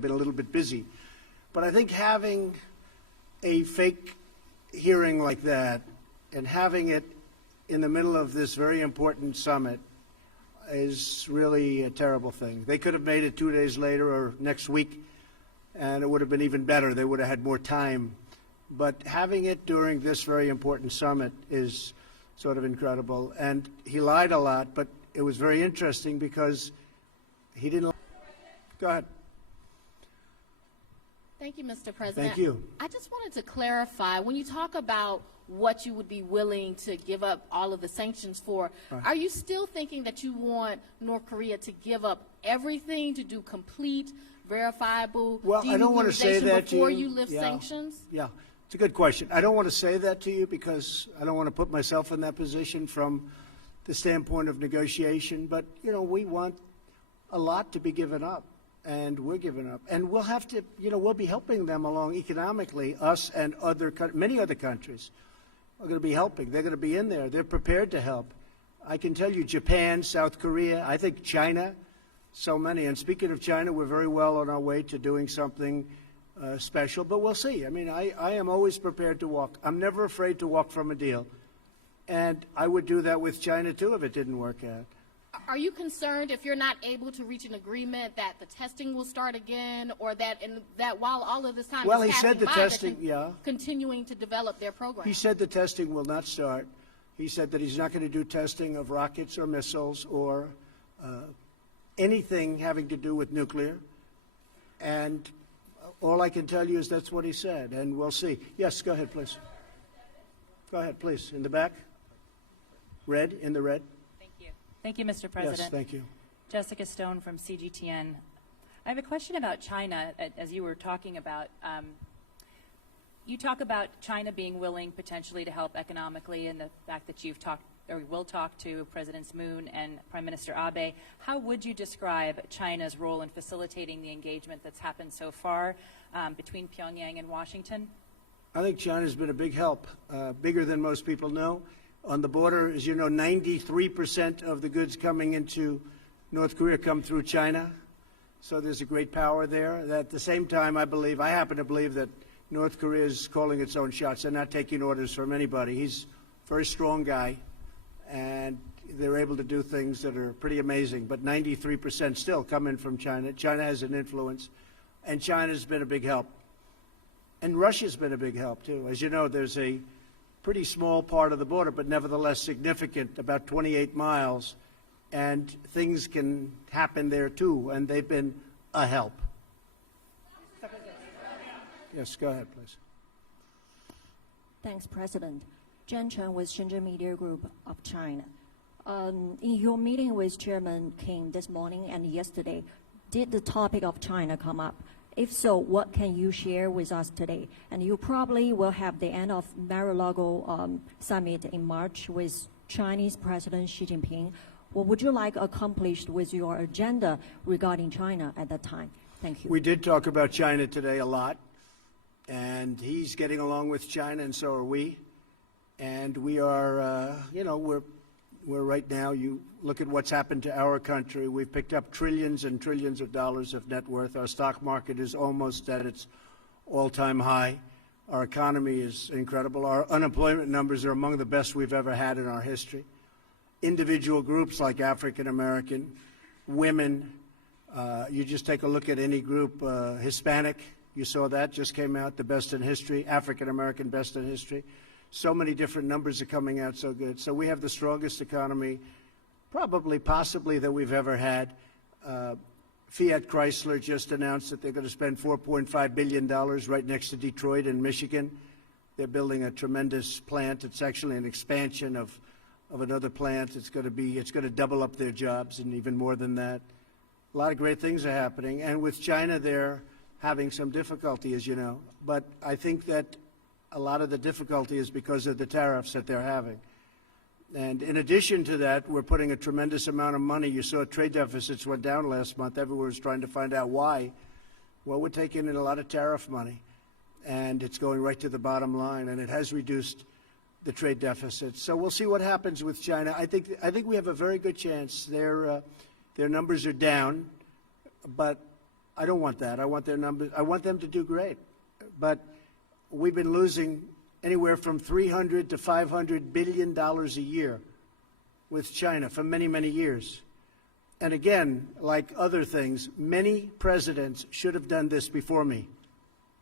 been a little bit busy. But I think having a fake hearing like that and having it in the middle of this very important summit is really a terrible thing. They could have made it 2 days later or next week, and it would have been even better. They would have had more time. But having it during this very important summit is sort of incredible. And he lied a lot, but it was very interesting because he didn't. Go ahead. Thank you, Mr. President. Thank you. I just wanted to clarify, when you talk about what you would be willing to give up all of the sanctions for, Right. Are you still thinking that you want North Korea to give up everything to do complete, verifiable Well, I don't want to say denuclearization that to before you. you lift Yeah. sanctions? Yeah, it's a good question. I don't want to say that to you because I don't want to put myself in that position from the standpoint of negotiation. But, you know, we want a lot to be given up, and we're giving up. And we'll have to, you know, we'll be helping them along economically, us and many other countries are going to be helping. They're going to be in there. They're prepared to help. I can tell you Japan, South Korea, I think China, so many. And speaking of China, we're very well on our way to doing something special, but we'll see. I mean, I am always prepared to walk. I'm never afraid to walk from a deal. And I would do that with China, too, if it didn't work out. Are you concerned if you're not able to reach an agreement that the testing will start again, or that while all of this time Well, is he said passing the by, testing, they're yeah. continuing to develop their program? He said the testing will not start. He said that he's not going to do testing of rockets or missiles or anything having to do with nuclear. And all I can tell you is that's what he said, and we'll see. Yes, go ahead, please. Go ahead, please. In the back. Red, in the red. Thank you, Mr. President. Yes, thank you. Jessica Stone from CGTN. I have a question about China, as you were talking about. You talk about China being willing potentially to help economically, and the fact that you've talked or will talk to Presidents Moon and Prime Minister Abe. How would you describe China's role in facilitating the engagement that's happened so far between Pyongyang and Washington? I think China's been a big help, bigger than most people know. On the border, as you know, 93% of the goods coming into North Korea come through China. So there's a great power there. At the same time, I happen to believe that North Korea is calling its own shots. They're not taking orders from anybody. He's a very strong guy, and they're able to do things that are pretty amazing. But 93% still come in from China. China has an influence, and China's been a big help. And Russia's been a big help, too. As you know, there's a pretty small part of the border, but nevertheless significant, about 28 miles, and things can happen there too, and they've been a help. Yes, go ahead, please. Thanks, President. Jen Chen with Shenzhen Media Group of China. In your meeting with Chairman King this morning and yesterday, did the topic of China come up? If so, what can you share with us today? And you probably will have the end of Mar-a-Lago summit in March with Chinese President Xi Jinping. What would you like accomplished with your agenda regarding China at that time? Thank you. We did talk about China today a lot, and he's getting along with China, and so are we. And we are, you know, we're right now, you look at what's happened to our country. We've picked up trillions and trillions of dollars of net worth. Our stock market is almost at its all-time high. Our economy is incredible. Our unemployment numbers are among the best we've ever had in our history. Individual groups like African American, women, you just take a look at any group, Hispanic, you saw that, just came out, the best in history, African American, best in history. So many different numbers are coming out so good. So we have the strongest economy, possibly that we've ever had. Fiat Chrysler just announced that they're going to spend $4.5 billion right next to Detroit in Michigan. They're building a tremendous plant. It's actually an expansion of another plant. It's going to double up their jobs and even more than that. A lot of great things are happening. And with China, they're having some difficulty, as you know. But I think that a lot of the difficulty is because of the tariffs that they're having. And in addition to that, we're putting a tremendous amount of money. You saw trade deficits went down last month. Everyone was trying to find out why. Well, we're taking in a lot of tariff money, and it's going right to the bottom line, and it has reduced the trade deficit. So we'll see what happens with China. I think we have a very good chance. Their numbers are down, but I don't want that. I want their numbers. I want them to do great. But we've been losing anywhere from $300 to $500 billion a year with China for many, many years. And again, like other things, many presidents should have done this before me,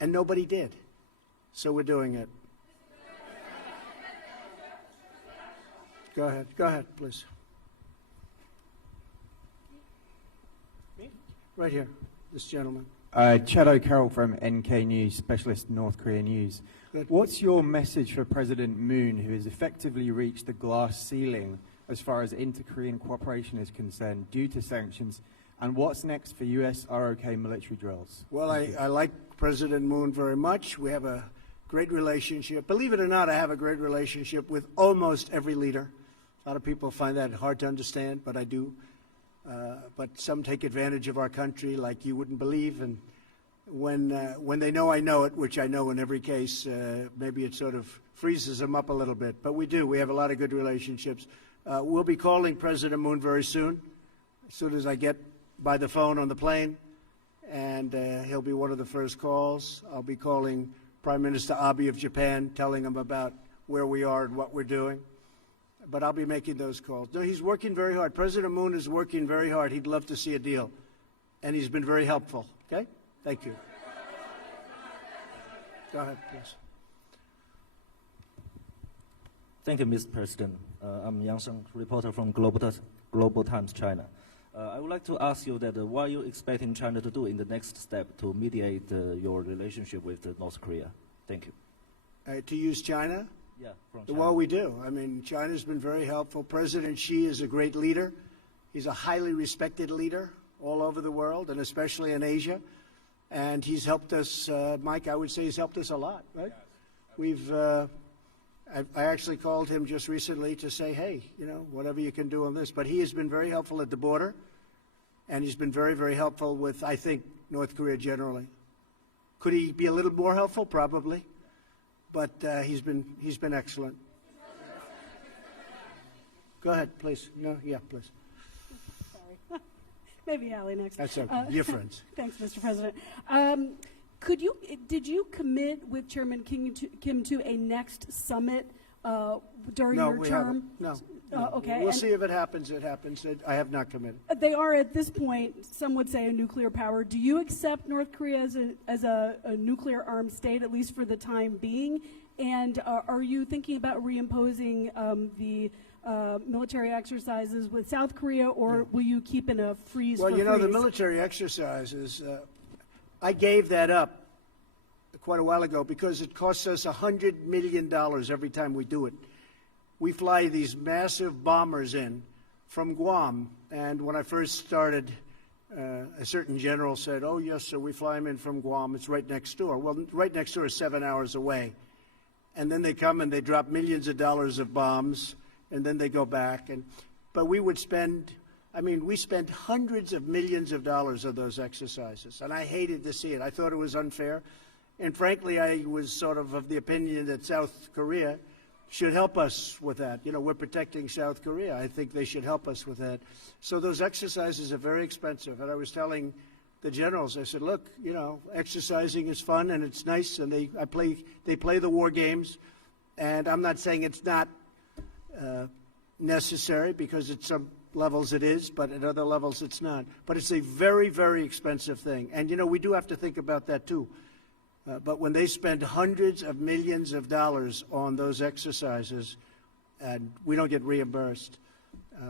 and nobody did. So we're doing it. Go ahead, please. Right here, this gentleman. Chad O'Carroll from NK News, Specialist North Korea News. Good. What's your message for President Moon, who has effectively reached the glass ceiling as far as inter-Korean cooperation is concerned due to sanctions? And what's next for U.S. ROK military drills? Well, I like President Moon very much. We have a great relationship. Believe it or not, I have a great relationship with almost every leader. A lot of people find that hard to understand, but I do. But some take advantage of our country like you wouldn't believe. And when they know I know it, which I know in every case, maybe it sort of freezes them up a little bit. But we do. We have a lot of good relationships. We'll be calling President Moon very soon as I get by the phone on the plane. And he'll be one of the first calls. I'll be calling Prime Minister Abe of Japan, telling him about where we are and what we're doing. But I'll be making those calls. No, he's working very hard. President Moon is working very hard. He'd love to see a deal. And he's been very helpful. Okay? Thank you. Go ahead, please. Thank you, Mr. President. I'm Yang Sheng, reporter from Global Times, China. I would like to ask you that what are you expecting China to do in the next step to mediate your relationship with North Korea? Thank you. To use China? Yeah, from China. Well, we do. I mean, China's been very helpful. President Xi is a great leader. He's a highly respected leader all over the world, and especially in Asia. And he's helped us, Mike, I would say he's helped us a lot, right? I actually called him just recently to say, hey, you know, whatever you can do on this. But he has been very helpful at the border, and he's been very, very helpful with, I think, North Korea generally. Could he be a little more helpful? Probably. But he's been excellent. Go ahead, please. No, yeah, please. Sorry. Maybe Allie next. That's okay. Your friends. Thanks, Mr. President. Did you commit with Chairman Kim to a next summit during No, your we term? haven't. No. Okay. We'll and see if it happens. It happens. I have not committed. They are at this point, some would say, a nuclear power. Do you accept North Korea as a nuclear armed state, at least for the time being? And are you thinking about reimposing the military exercises with South Korea, or will you keep in a freeze? Well, you know, the freeze? military exercises, I gave that up quite a while ago because it costs us $100 million every time we do it. We fly these massive bombers in from Guam, and when I first started, a certain general said, oh, yes, sir, we fly them in from Guam. It's right next door. Well, right next door is 7 hours away. And then they come and they drop millions of dollars of bombs, and then they go back. But we would spend, we spent hundreds of millions of dollars on those exercises, and I hated to see it. I thought it was unfair. And frankly, I was sort of the opinion that South Korea should help us with that. You know, we're protecting South Korea. I think they should help us with that. So those exercises are very expensive. And I was telling the generals, I said, look, you know, exercising is fun and it's nice, and they play the war games. And I'm not saying it's not necessary, because at some levels it is, but at other levels it's not. But it's a very, very expensive thing. And, you know, we do have to think about that too. But when they spend hundreds of millions of dollars on those exercises, and we don't get reimbursed,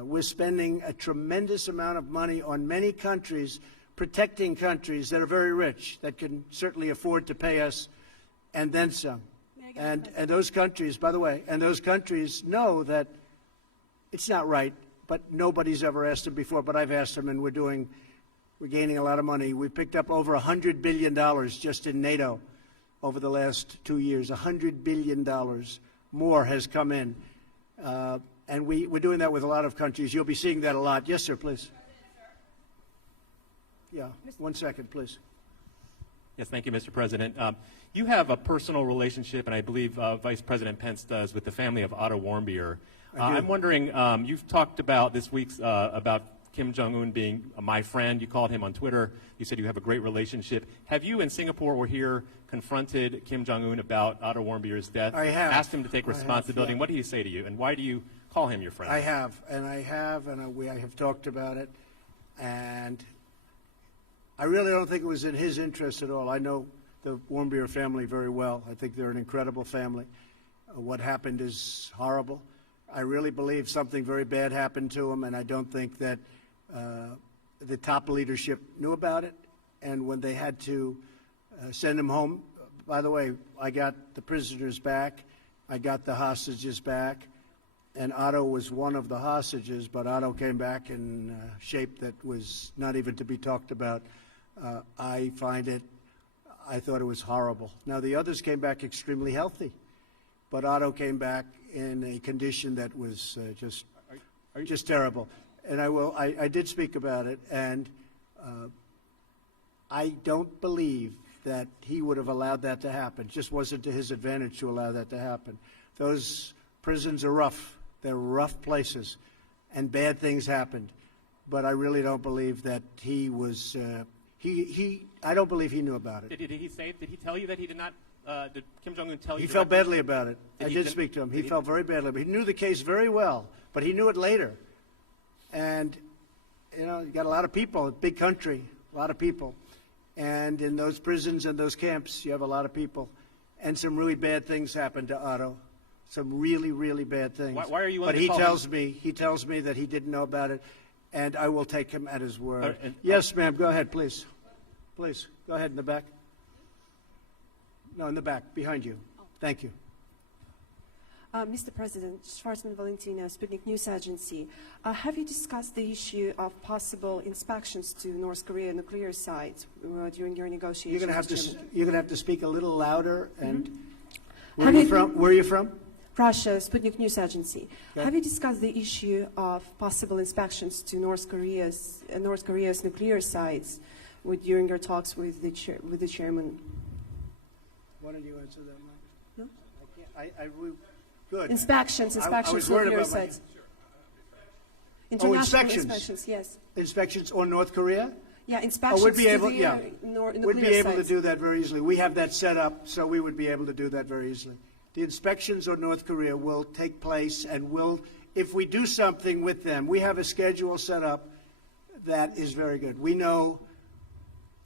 we're spending a tremendous amount of money on many countries, protecting countries that are very rich, that can certainly afford to pay us, and then some. And those countries, by the way, and those countries know that it's not right, but nobody's ever asked them before, but I've asked them, and we're gaining a lot of money. We picked up over $100 billion just in NATO over the last 2 years. $100 billion more has come in. And we're doing that with a lot of countries. You'll be seeing that a lot. Yes, sir, please. Yeah, 1 second, please. Yes, thank you, Mr. President. You have a personal relationship, and I believe Vice President Pence does, with the family of Otto Warmbier. I'm wondering, you've talked about this week's about Kim Jong-un being my friend. You called him on Twitter. You said you have a great relationship. Have you in Singapore or here confronted Kim Jong-un about Otto Warmbier's death? I have. Asked him to take responsibility. yeah. And what did he say to you? And why do you call him your friend? I have, and I have talked about it, and I really don't think it was in his interest at all. I know the Warmbier family very well. I think they're an incredible family. What happened is horrible. I really believe something very bad happened to him, and I don't think that the top leadership knew about it. And when they had to send him home, by the way, I got the prisoners back, I got the hostages back, and Otto was one of the hostages, but Otto came back in shape that was not even to be talked about. I thought it was horrible. Now, the others came back extremely healthy, but Otto came back in a condition that was just terrible. And I did speak about it, and I don't believe that he would have allowed that to happen. It just wasn't to his advantage to allow that to happen. Those prisons are rough. They're rough places, and bad things happened. But I really don't believe that he was. I don't believe he knew about it. Did he say? Did he tell you that he did not? Did Kim Jong-un tell you? He felt badly about it. I he did speak to him. He felt very badly. But he knew the case very well, but he knew it later. And you know, you got a lot of people. A big country, a lot of people, and in those prisons and those camps, you have a lot of people, and some really bad things happened to Otto. Some really, really bad things. Why are you willing But to call he tells me that he didn't know about it, and I will take him at his word. And- Yes, ma'am. Go ahead, please. Please go ahead in the back. No, in the back, behind you. Thank you. Mr. President, Schwarzman Valentina, Sputnik News Agency. Have you discussed the issue of possible inspections to North Korea nuclear sites during your negotiations? You're going to have to speak a little louder. And Where are you from? Where are you from? Russia, Sputnik News Agency. Okay. Have you discussed the issue of possible inspections to North Korea's nuclear sites during your talks with the chairman? Why don't you answer that, Mike? No? I can't. Good. Inspections I was to worried nuclear about my- sites. International inspections. inspections, yes. Inspections on North Korea? Yeah, inspections we'd be able, to the yeah. nuclear We'd be able to sites. do that very easily. We have that set up, so we would be able to do that very easily. The inspections on North Korea will take place, and if we do something with them, we have a schedule set up that is very good. We know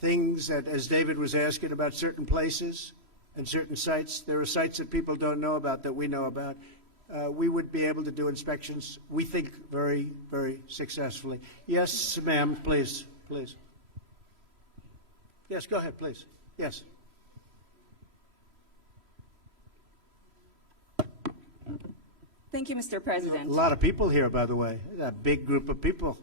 things that, as David was asking about certain places and certain sites, there are sites that people don't know about that we know about. We would be able to do inspections, we think, very, very successfully. Yes, ma'am, please, please. Yes, go ahead, please. Yes. Thank you, Mr. A President. lot of people here, by the way. A big group of people.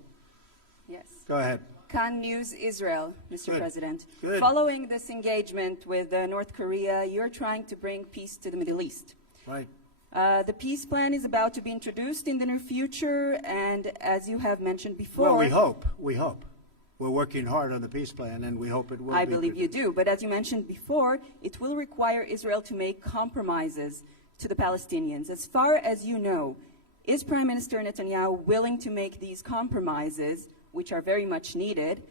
Yes. Go ahead. Khan News Israel, Mr. Good. President. Good. Following this engagement with North Korea, you're trying to bring peace to the Middle East. Right. The peace plan is about to be introduced in the near future, and as you have mentioned before... Well, we hope. We hope. We're working hard on the peace plan, and we hope it will I be believe good. you do, but as you mentioned before, it will require Israel to make compromises to the Palestinians. As far as you know, is Prime Minister Netanyahu willing to make these compromises, which are very much needed?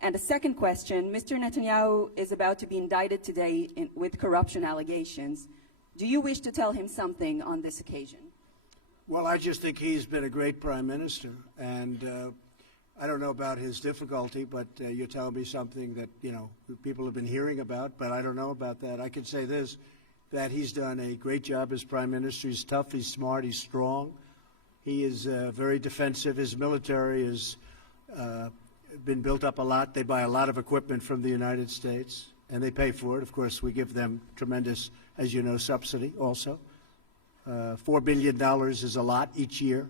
And a second question, Mr. Netanyahu is about to be indicted today with corruption allegations. Do you wish to tell him something on this occasion? Well, I just think he's been a great prime minister, and I don't know about his difficulty, but you're telling me something that, you know, people have been hearing about, but I don't know about that. I can say this, that he's done a great job as prime minister. He's tough, he's smart, he's strong. He is very defensive. His military has been built up a lot. They buy a lot of equipment from the United States, and they pay for it. Of course, we give them tremendous, as you know, subsidy also. $4 billion is a lot each year,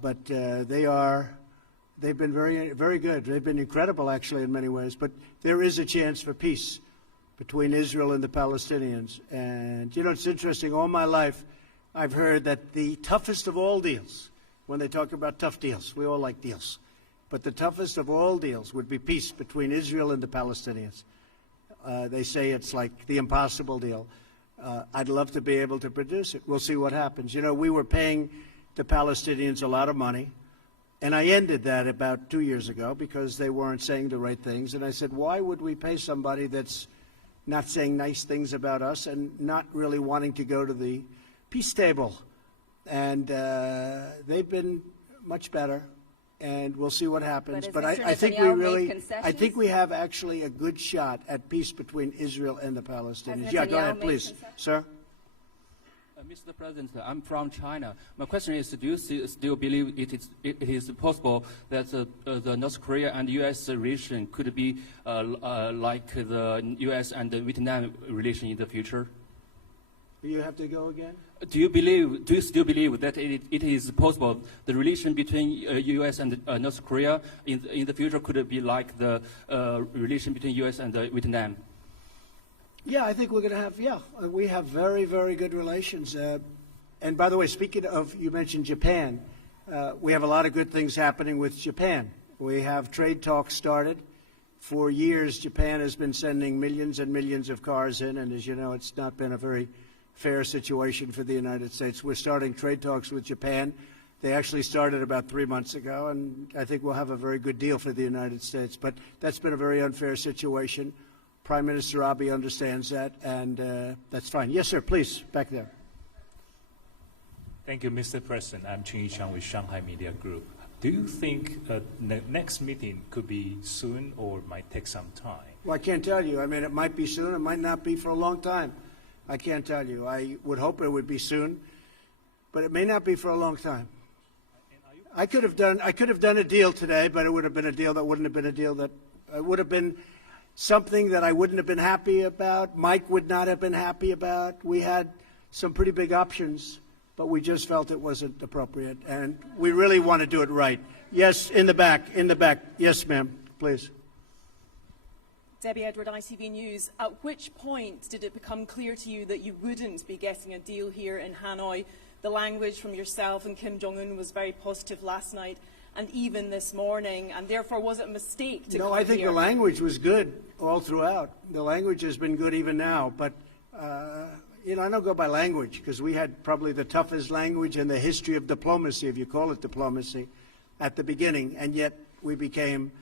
but they've been very, very good. They've been incredible, actually, in many ways. But there is a chance for peace between Israel and the Palestinians. And, you know, it's interesting. All my life, I've heard that the toughest of all deals, when they talk about tough deals, we all like deals, but the toughest of all deals would be peace between Israel and the Palestinians. They say it's like the impossible deal. I'd love to be able to produce it. We'll see what happens. You know, we were paying the Palestinians a lot of money. And I ended that about 2 years ago because they weren't saying the right things. And I said, why would we pay somebody that's not saying nice things about us and not really wanting to go to the peace table? And they've been much better, and we'll see what happens. But has Mr. I think we Netanyahu made really, I concessions? think we have actually a good shot at peace between Israel and the Palestinians. Has Yeah, go Netanyahu ahead, made please, concessions? sir. Mr. President, I'm from China. My question is, do you still believe it is possible that the North Korea and U.S. relation could be like the U.S. and the Vietnam relation in the future? You have to go again? Do you still believe that it is possible the relation between U.S. and North Korea in the future could be like the relation between U.S. and Vietnam? Yeah, I think we're going to have, we have very, very good relations. And by the way, speaking of, you mentioned Japan, we have a lot of good things happening with Japan. We have trade talks started. For years, Japan has been sending millions and millions of cars in, and as you know, it's not been a very fair situation for the United States. We're starting trade talks with Japan. They actually started about 3 months ago, and I think we'll have a very good deal for the United States. But that's been a very unfair situation. Prime Minister Abe understands that, and that's fine. Yes, sir, please, back there. Thank you, Mr. President. I'm Chun Yi-chang with Shanghai Media Group. Do you think the next meeting could be soon or might take some time? Well, I can't tell you. I mean, it might be soon. It might not be for a long time. I can't tell you. I would hope it would be soon, but it may not be for a long time. I could have done a deal today, but it would have been a deal that wouldn't have been a deal that would have been something that I wouldn't have been happy about. Mike would not have been happy about. We had some pretty big options, but we just felt it wasn't appropriate, and we really want to do it right. Yes, in the back, in the back. Yes, ma'am, please. Debbie Edward, ITV News. At which point did it become clear to you that you wouldn't be getting a deal here in Hanoi? The language from yourself and Kim Jong-un was very positive last night and even this morning, and therefore was it a mistake to No, come I think here? the language was good all throughout. The language has been good even now, but you know, I don't go by language because we had probably the toughest language in the history of diplomacy, if you call it diplomacy, at the beginning, and yet we became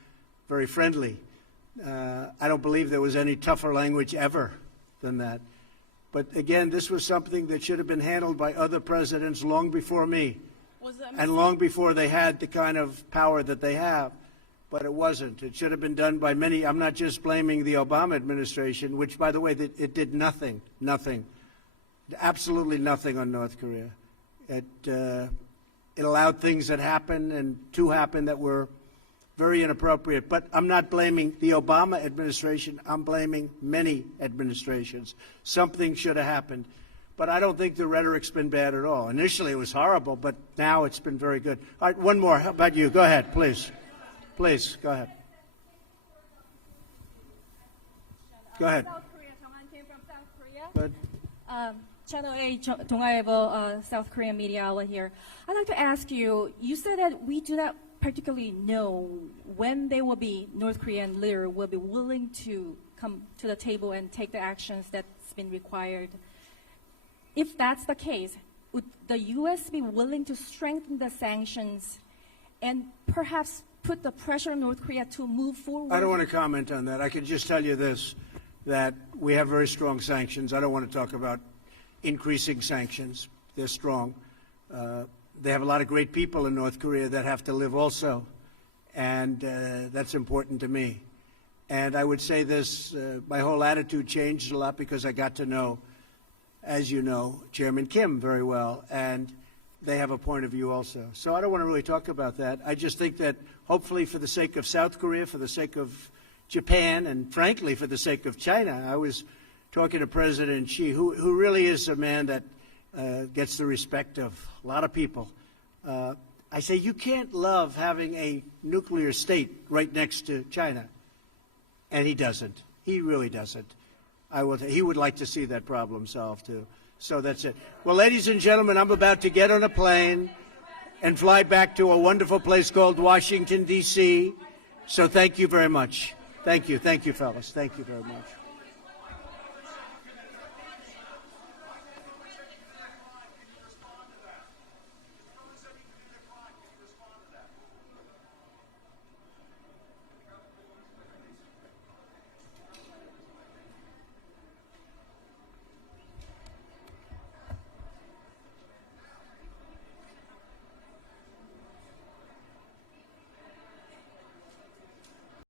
very friendly. I don't believe there was any tougher language ever than that. But again, this was something that should have been handled by other presidents long before me. And long before they had the kind of power that they have. But it wasn't. It should have been done by many. I'm not just blaming the Obama administration, which, by the way, it did nothing, absolutely nothing on North Korea. It allowed things that happened and to happen that were very inappropriate. But I'm not blaming the Obama administration. I'm blaming many administrations. Something should have happened. But I don't think the rhetoric's been bad at all. Initially, it was horrible, but now it's been very good. All right, one more. How about you? Go ahead, please. Please, go ahead. Go ahead. South Korea. Tong-an came from South Korea. Good. Channel 8, Dongaevo, South Korean media outlet here. I'd like to ask you, you said that we do not particularly know when they will be, North Korean leader will be willing to come to the table and take the actions that's been required. If that's the case, would the U.S. be willing to strengthen the sanctions and perhaps put the pressure on North Korea to move forward? I don't want to comment on that. I can just tell you this, that we have very strong sanctions. I don't want to talk about increasing sanctions. They're strong. They have a lot of great people in North Korea that have to live also, and that's important to me. And I would say this, my whole attitude changed a lot because I got to know, as you know, Chairman Kim very well, and they have a point of view also. So I don't want to really talk about that. I just think that hopefully for the sake of South Korea, for the sake of Japan, and frankly for the sake of China, I was talking to President Xi, who really is a man that gets the respect of a lot of people. I say you can't love having a nuclear state right next to China, and he doesn't. He really doesn't. He would like to see that problem solved, too. So that's it. Well, ladies and gentlemen, I'm about to get on a plane and fly back to a wonderful place called Washington, D.C. So thank you very much. Thank you. Thank you, fellas. Thank you very much.